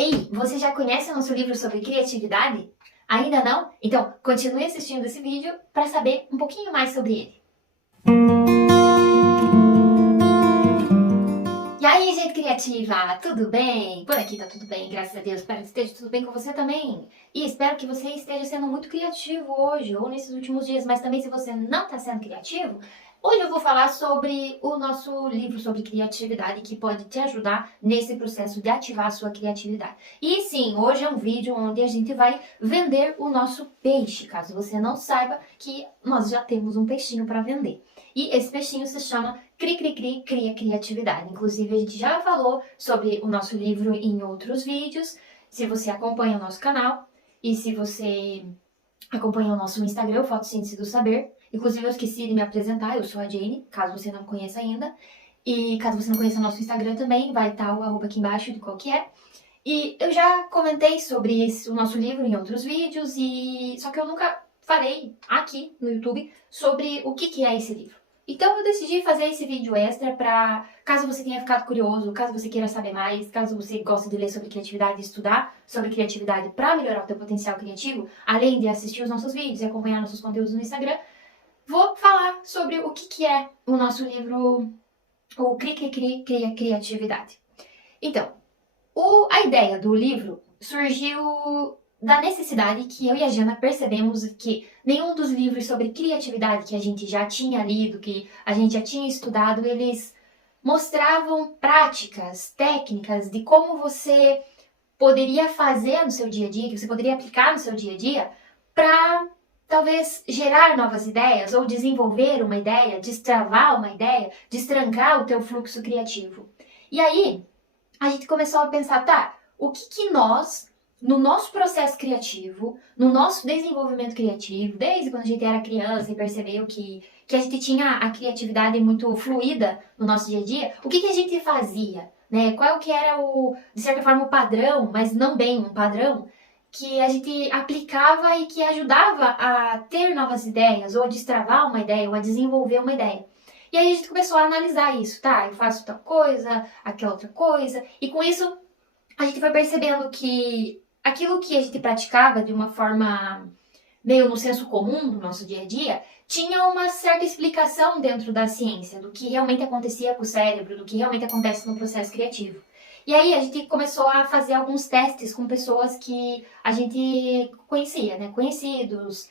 Ei, você já conhece o nosso livro sobre criatividade? Ainda não? Então, continue assistindo esse vídeo para saber um pouquinho mais sobre ele. E aí, gente criativa, tudo bem? Por aqui tá tudo bem, graças a Deus. Espero que esteja tudo bem com você também. E espero que você esteja sendo muito criativo hoje ou nesses últimos dias, mas também se você não está sendo criativo, hoje eu vou falar sobre o nosso livro sobre criatividade que pode te ajudar nesse processo de ativar a sua criatividade. E sim, hoje é um vídeo onde a gente vai vender o nosso peixe, caso você não saiba que nós já temos um peixinho para vender. E esse peixinho se chama Cri Cri Cri Cria Criatividade. Inclusive a gente já falou sobre o nosso livro em outros vídeos, se você acompanha o nosso canal e se você acompanha o nosso Instagram, Fotossíntese do Saber. Inclusive eu esqueci de me apresentar, eu sou a Jane, caso você não me conheça ainda. E caso você não conheça o nosso Instagram também, vai estar o arroba aqui embaixo de qual que é. E eu já comentei sobre o nosso livro em outros vídeos, só que eu nunca falei aqui no YouTube sobre o que é esse livro. Então eu decidi fazer esse vídeo extra para, caso você tenha ficado curioso, caso você queira saber mais, caso você goste de ler sobre criatividade e estudar sobre criatividade para melhorar o teu potencial criativo, além de assistir os nossos vídeos e acompanhar nossos conteúdos no Instagram, vou falar sobre o que é o nosso livro, o Cri Cri Cri Cria Criatividade. Então, a ideia do livro surgiu da necessidade que eu e a Jana percebemos que nenhum dos livros sobre criatividade que a gente já tinha lido, que a gente já tinha estudado, eles mostravam práticas, técnicas de como você poderia fazer no seu dia a dia, que você poderia aplicar no seu dia a dia para talvez gerar novas ideias ou desenvolver uma ideia, destravar uma ideia, destrancar o teu fluxo criativo. E aí, a gente começou a pensar, tá, o que nós, no nosso processo criativo, no nosso desenvolvimento criativo, desde quando a gente era criança e percebeu que a gente tinha a criatividade muito fluida no nosso dia a dia, o que a gente fazia, né? Qual que era de certa forma, o padrão, mas não bem um padrão, que a gente aplicava e que ajudava a ter novas ideias, ou a destravar uma ideia, ou a desenvolver uma ideia. E aí a gente começou a analisar isso, tá? Eu faço tal coisa, aquela outra coisa. E com isso, a gente foi percebendo que aquilo que a gente praticava de uma forma meio no senso comum do nosso dia a dia, tinha uma certa explicação dentro da ciência, do que realmente acontecia com o cérebro, do que realmente acontece no processo criativo. E aí a gente começou a fazer alguns testes com pessoas que a gente conhecia, né? Conhecidos,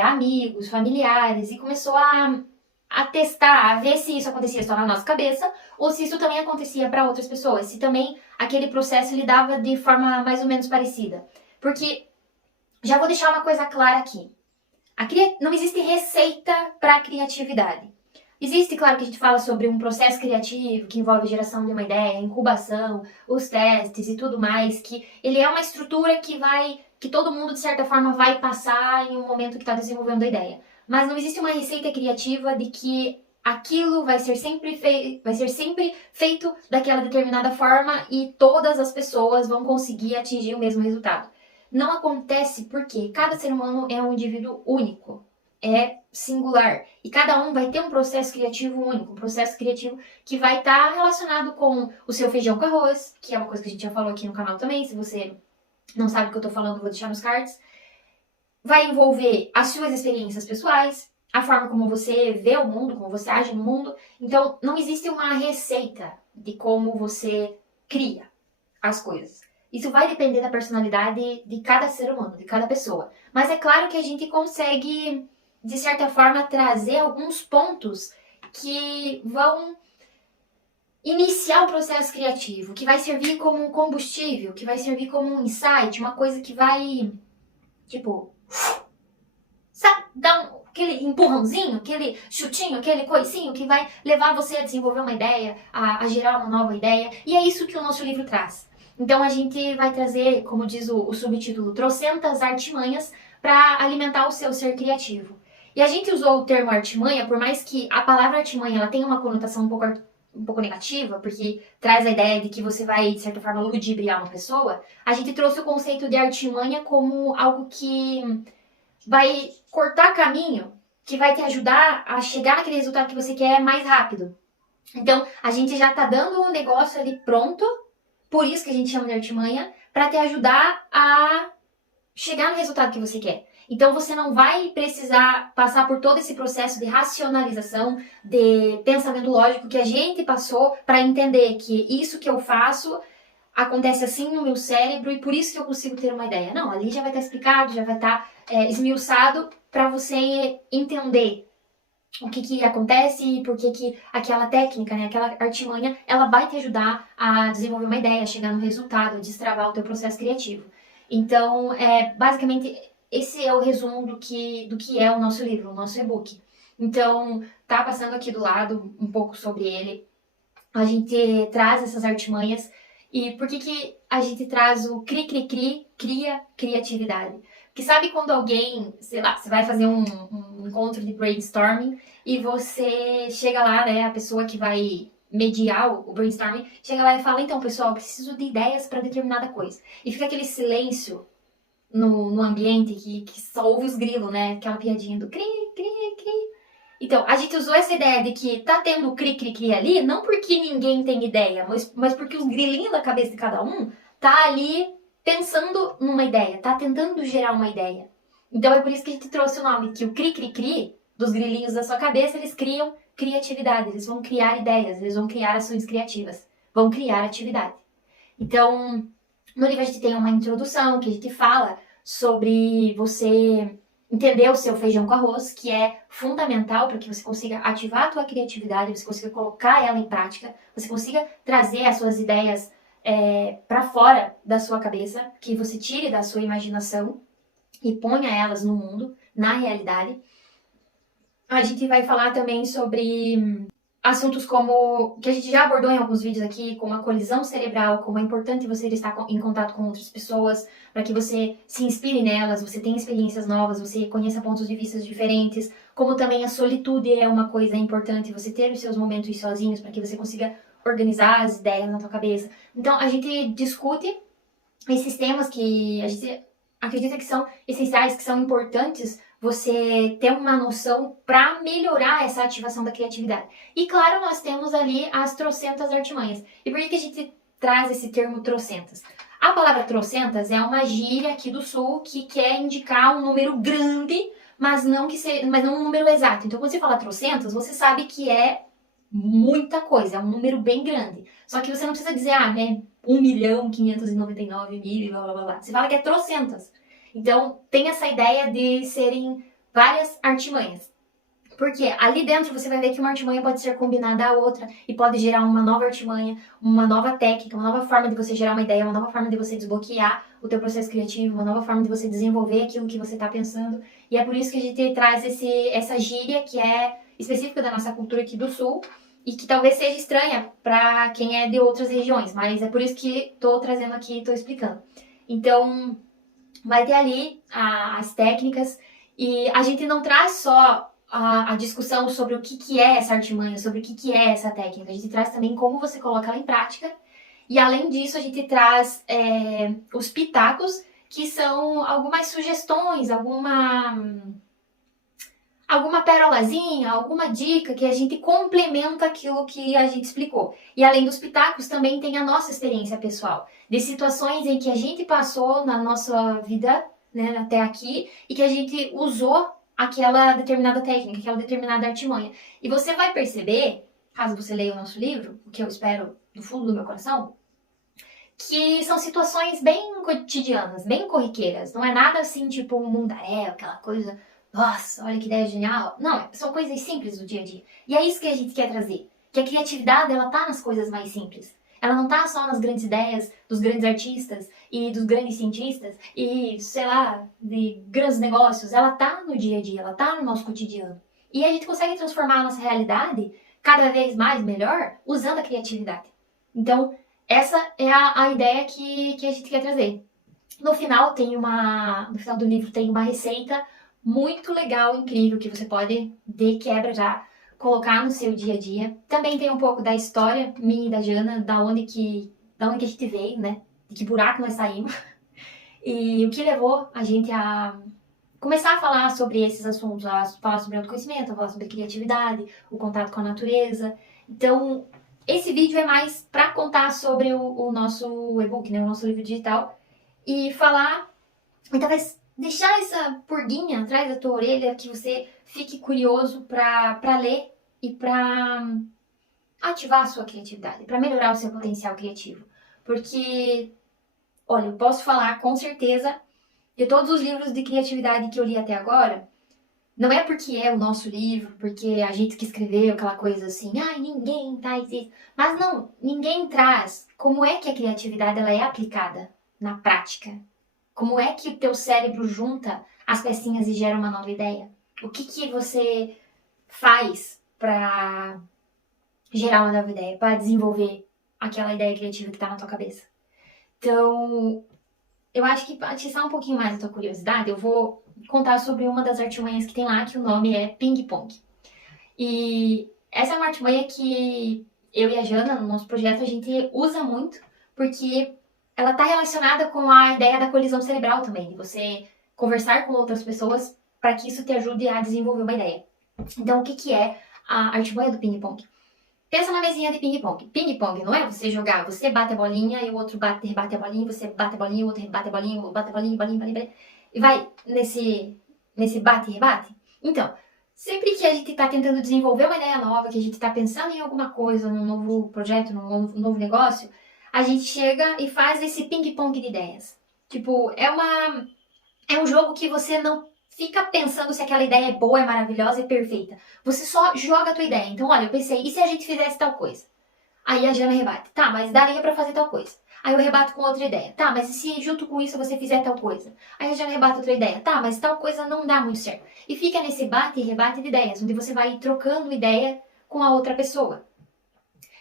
amigos, familiares, e começou a testar, a ver se isso acontecia só na nossa cabeça ou se isso também acontecia para outras pessoas, se também aquele processo lidava de forma mais ou menos parecida. Porque, já vou deixar uma coisa clara aqui, não existe receita para a criatividade. Existe, claro, que a gente fala sobre um processo criativo que envolve a geração de uma ideia, incubação, os testes e tudo mais, que ele é uma estrutura que todo mundo, de certa forma, vai passar em um momento que está desenvolvendo a ideia. Mas não existe uma receita criativa de que aquilo vai ser sempre feito daquela determinada forma e todas as pessoas vão conseguir atingir o mesmo resultado. Não acontece porque cada ser humano é um indivíduo único, é singular. E cada um vai ter um processo criativo único, um processo criativo que vai estar relacionado com o seu feijão com arroz, que é uma coisa que a gente já falou aqui no canal também. Se você não sabe o que eu tô falando, eu vou deixar nos cards. Vai envolver as suas experiências pessoais, a forma como você vê o mundo, como você age no mundo. Então, não existe uma receita de como você cria as coisas. Isso vai depender da personalidade de cada ser humano, de cada pessoa. Mas é claro que a gente consegue, de certa forma, trazer alguns pontos que vão iniciar o processo criativo, que vai servir como um combustível, que vai servir como um insight, uma coisa que vai, tipo, sabe, dar aquele empurrãozinho, aquele chutinho, aquele coicinho que vai levar você a desenvolver uma ideia, a gerar uma nova ideia. E é isso que o nosso livro traz. Então a gente vai trazer, como diz o subtítulo, trocentas artimanhas para alimentar o seu ser criativo. E a gente usou o termo artimanha, por mais que a palavra artimanha ela tenha uma conotação um pouco negativa, porque traz a ideia de que você vai, de certa forma, ludibriar uma pessoa, a gente trouxe o conceito de artimanha como algo que vai cortar caminho, que vai te ajudar a chegar naquele resultado que você quer mais rápido. Então, a gente já tá dando um negócio ali pronto, por isso que a gente chama de artimanha, para te ajudar a chegar no resultado que você quer. Então você não vai precisar passar por todo esse processo de racionalização, de pensamento lógico que a gente passou para entender que isso que eu faço acontece assim no meu cérebro e por isso que eu consigo ter uma ideia. Não, ali já vai estar explicado, já vai estar esmiuçado para você entender o que acontece e por que aquela técnica, né, aquela artimanha, ela vai te ajudar a desenvolver uma ideia, a chegar no resultado, a destravar o teu processo criativo. Então, basicamente, esse é o resumo do que é o nosso livro, o nosso e-book. Então, tá passando aqui do lado um pouco sobre ele. A gente traz essas artimanhas. E por que a gente traz o cri-cri-cri, cria criatividade? Porque sabe quando alguém, sei lá, você vai fazer um encontro de brainstorming e você chega lá, né, a pessoa que vai mediar o brainstorming, chega lá e fala, então pessoal, eu preciso de ideias para determinada coisa. E fica aquele silêncio no ambiente que só ouve os grilos, né, aquela piadinha do cri, cri, cri. Então, a gente usou essa ideia de que tá tendo cri-cri-cri ali, não porque ninguém tem ideia, mas porque os grilinhos da cabeça de cada um tá ali pensando numa ideia, tá tentando gerar uma ideia. Então é por isso que a gente trouxe o nome, que o cri-cri-cri, dos grilinhos da sua cabeça, eles criam criatividade, eles vão criar ideias, eles vão criar ações criativas, vão criar atividade. Então, no livro a gente tem uma introdução que a gente fala sobre você entender o seu feijão com arroz, que é fundamental para que você consiga ativar a tua criatividade, você consiga colocar ela em prática, você consiga trazer as suas ideias para fora da sua cabeça, que você tire da sua imaginação e ponha elas no mundo, na realidade. A gente vai falar também sobre assuntos como, que a gente já abordou em alguns vídeos aqui, como a colisão cerebral, como é importante você estar em contato com outras pessoas, para que você se inspire nelas, você tenha experiências novas, você conheça pontos de vista diferentes, como também a solitude é uma coisa importante, você ter os seus momentos sozinhos, para que você consiga organizar as ideias na tua cabeça. Então, a gente discute esses temas que a gente acredita que são essenciais, que são importantes, você ter uma noção para melhorar essa ativação da criatividade. E claro, nós temos ali as trocentas artimanhas. E por que a gente traz esse termo trocentas? A palavra trocentas é uma gíria aqui do sul que quer indicar um número grande, mas não um número exato. Então, quando você fala trocentas, você sabe que é muita coisa, é um número bem grande. Só que você não precisa dizer, né, 1.599.000, blá, blá, blá, blá. Você fala que é trocentas. Então, tem essa ideia de serem várias artimanhas. Porque ali dentro você vai ver que uma artimanha pode ser combinada à outra e pode gerar uma nova artimanha, uma nova técnica, uma nova forma de você gerar uma ideia, uma nova forma de você desbloquear o teu processo criativo, uma nova forma de você desenvolver aquilo que você está pensando. E é por isso que a gente traz essa gíria que é específica da nossa cultura aqui do Sul e que talvez seja estranha para quem é de outras regiões, mas é por isso que estou trazendo aqui e estou explicando. Então, vai ter ali as técnicas e a gente não traz só a discussão sobre o que é essa artimanha, sobre o que é essa técnica. A gente traz também como você coloca ela em prática. E além disso, a gente traz os pitacos, que são algumas sugestões, alguma perolazinha, alguma dica que a gente complementa aquilo que a gente explicou. E além dos pitacos, também tem a nossa experiência pessoal, de situações em que a gente passou na nossa vida, né, até aqui, e que a gente usou aquela determinada técnica, aquela determinada artimanha. E você vai perceber, caso você leia o nosso livro, o que eu espero do fundo do meu coração, que são situações bem cotidianas, bem corriqueiras. Não é nada assim, tipo um mundaréu, aquela coisa, nossa, olha que ideia genial. Não, são coisas simples do dia a dia. E é isso que a gente quer trazer. Que a criatividade, ela tá nas coisas mais simples. Ela não tá só nas grandes ideias dos grandes artistas e dos grandes cientistas e, sei lá, de grandes negócios. Ela tá no dia a dia, ela tá no nosso cotidiano. E a gente consegue transformar a nossa realidade cada vez mais melhor usando a criatividade. Então, essa é a ideia que a gente quer trazer. No final do livro tem uma receita muito legal, incrível, que você pode, de quebra já, colocar no seu dia a dia. Também tem um pouco da história minha e da Jana, da onde que a gente veio, né? De que buraco nós saímos. E o que levou a gente a começar a falar sobre esses assuntos, a falar sobre autoconhecimento, a falar sobre criatividade, o contato com a natureza. Então, esse vídeo é mais para contar sobre o nosso e-book, né? O nosso livro digital. e falar, e talvez deixar essa purguinha atrás da tua orelha, que você fique curioso pra ler e pra ativar a sua criatividade, pra melhorar o seu potencial criativo. Porque, olha, eu posso falar com certeza de todos os livros de criatividade que eu li até agora, não é porque é o nosso livro, porque a gente que escreveu aquela coisa assim, ai, ninguém traz isso. Mas não, ninguém traz como é que a criatividade ela é aplicada na prática. Como é que o teu cérebro junta as pecinhas e gera uma nova ideia? O que que você faz para gerar uma nova ideia, para desenvolver aquela ideia criativa que está na tua cabeça? Então, eu acho que para atiçar um pouquinho mais a tua curiosidade, eu vou contar sobre uma das artimanhas que tem lá, que o nome é Ping Pong. E essa é uma artimanha que eu e a Jana, no nosso projeto, a gente usa muito, porque ela está relacionada com a ideia da colisão cerebral também, de você conversar com outras pessoas para que isso te ajude a desenvolver uma ideia. Então, o que que é a artimanha do Ping Pong? Pensa na mesinha de ping-pong. Ping-pong não é você jogar, você bate a bolinha e o outro rebate a bolinha, você bate a bolinha, o outro rebate a bolinha, o outro bate a bolinha, bolinha, bolinha, bolinha, e vai nesse bate e rebate. Então, sempre que a gente está tentando desenvolver uma ideia nova, que a gente está pensando em alguma coisa, num novo projeto, num novo negócio, a gente chega e faz esse ping-pong de ideias. Tipo, é um jogo que você não fica pensando se aquela ideia é boa, é maravilhosa, é perfeita. Você só joga a tua ideia. Então, olha, eu pensei, e se a gente fizesse tal coisa? Aí a Jana rebate, tá, mas daria pra fazer tal coisa. Aí eu rebato com outra ideia, tá, mas e se junto com isso você fizer tal coisa? Aí a Jana rebate outra ideia, tá, mas tal coisa não dá muito certo. E fica nesse bate e rebate de ideias, onde você vai trocando ideia com a outra pessoa.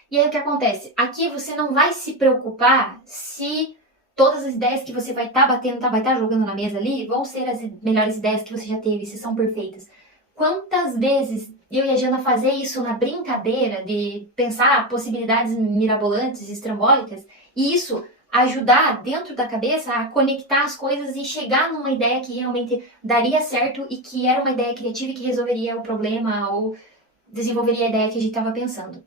E aí o que acontece? Aqui você não vai se preocupar se todas as ideias que você vai estar batendo, vai estar jogando na mesa ali, vão ser as melhores ideias que você já teve, se são perfeitas. Quantas vezes eu e a Jana fazer isso na brincadeira de pensar possibilidades mirabolantes, estrambólicas, e isso ajudar dentro da cabeça a conectar as coisas e chegar numa ideia que realmente daria certo e que era uma ideia criativa e que resolveria o problema ou desenvolveria a ideia que a gente estava pensando.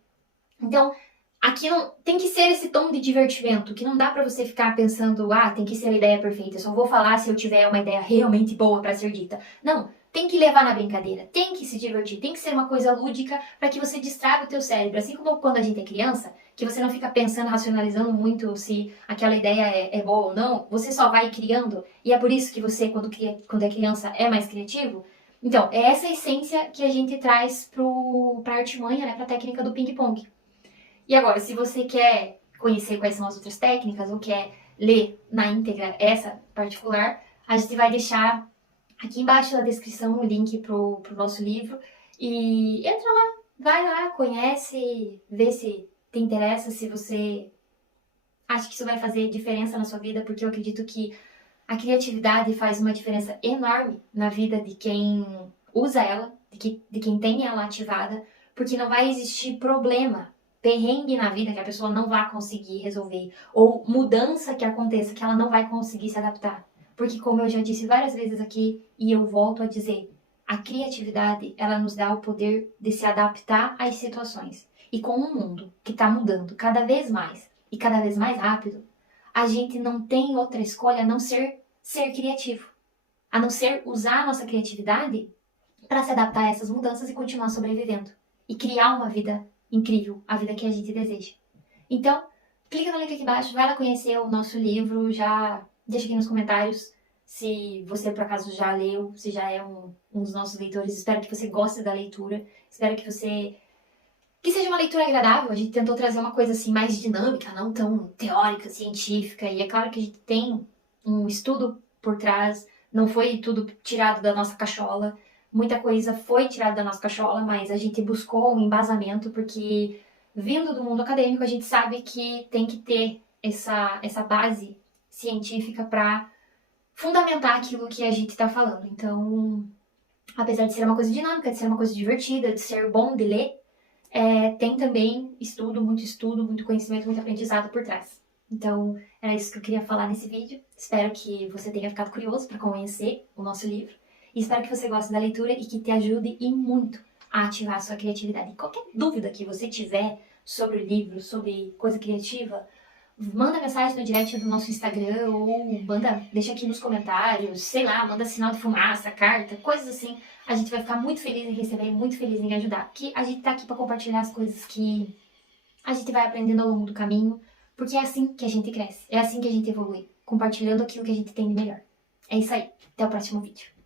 Então, aqui não tem que ser esse tom de divertimento, que não dá pra você ficar pensando, ah, tem que ser a ideia perfeita, eu só vou falar se eu tiver uma ideia realmente boa pra ser dita. Não, tem que levar na brincadeira, tem que se divertir, tem que ser uma coisa lúdica para que você distraia o teu cérebro, assim como quando a gente é criança, que você não fica pensando, racionalizando muito se aquela ideia é boa ou não, você só vai criando, e é por isso que você, quando é criança, é mais criativo. Então, é essa essência que a gente traz pra artimanha, né, pra técnica do ping-pong. E agora, se você quer conhecer quais são as outras técnicas ou quer ler na íntegra essa particular, a gente vai deixar aqui embaixo na descrição o link pro nosso livro. E entra lá, vai lá, conhece, vê se te interessa, se você acha que isso vai fazer diferença na sua vida, porque eu acredito que a criatividade faz uma diferença enorme na vida de quem usa ela, de quem tem ela ativada, porque não vai existir problema, perrengue na vida que a pessoa não vai conseguir resolver, ou mudança que aconteça que ela não vai conseguir se adaptar. Porque como eu já disse várias vezes aqui, e eu volto a dizer, a criatividade, ela nos dá o poder de se adaptar às situações. E com um mundo que está mudando cada vez mais, e cada vez mais rápido, a gente não tem outra escolha a não ser criativo. A não ser usar a nossa criatividade para se adaptar a essas mudanças e continuar sobrevivendo. E criar uma vida incrível, a vida que a gente deseja. Então, clica no link aqui embaixo, vai lá conhecer o nosso livro, já deixa aqui nos comentários se você por acaso já leu, se já é um dos nossos leitores. Espero que você goste da leitura, espero que seja uma leitura agradável. A gente tentou trazer uma coisa assim mais dinâmica, não tão teórica, científica, e é claro que a gente tem um estudo por trás, não foi tudo tirado da nossa cachola. Muita coisa foi tirada da nossa cachola, mas a gente buscou um embasamento, porque vindo do mundo acadêmico, a gente sabe que tem que ter essa base científica para fundamentar aquilo que a gente está falando. Então, apesar de ser uma coisa dinâmica, de ser uma coisa divertida, de ser bom de ler, tem também estudo, muito conhecimento, muito aprendizado por trás. Então, era isso que eu queria falar nesse vídeo. Espero que você tenha ficado curioso para conhecer o nosso livro. E espero que você goste da leitura e que te ajude e muito a ativar a sua criatividade. Qualquer dúvida que você tiver sobre o livro, sobre coisa criativa, manda mensagem no direct do nosso Instagram ou deixa aqui nos comentários, sei lá, manda sinal de fumaça, carta, coisas assim. A gente vai ficar muito feliz em receber, muito feliz em ajudar. Porque a gente tá aqui pra compartilhar as coisas que a gente vai aprendendo ao longo do caminho, porque é assim que a gente cresce, é assim que a gente evolui, compartilhando aquilo que a gente tem de melhor. É isso aí, até o próximo vídeo.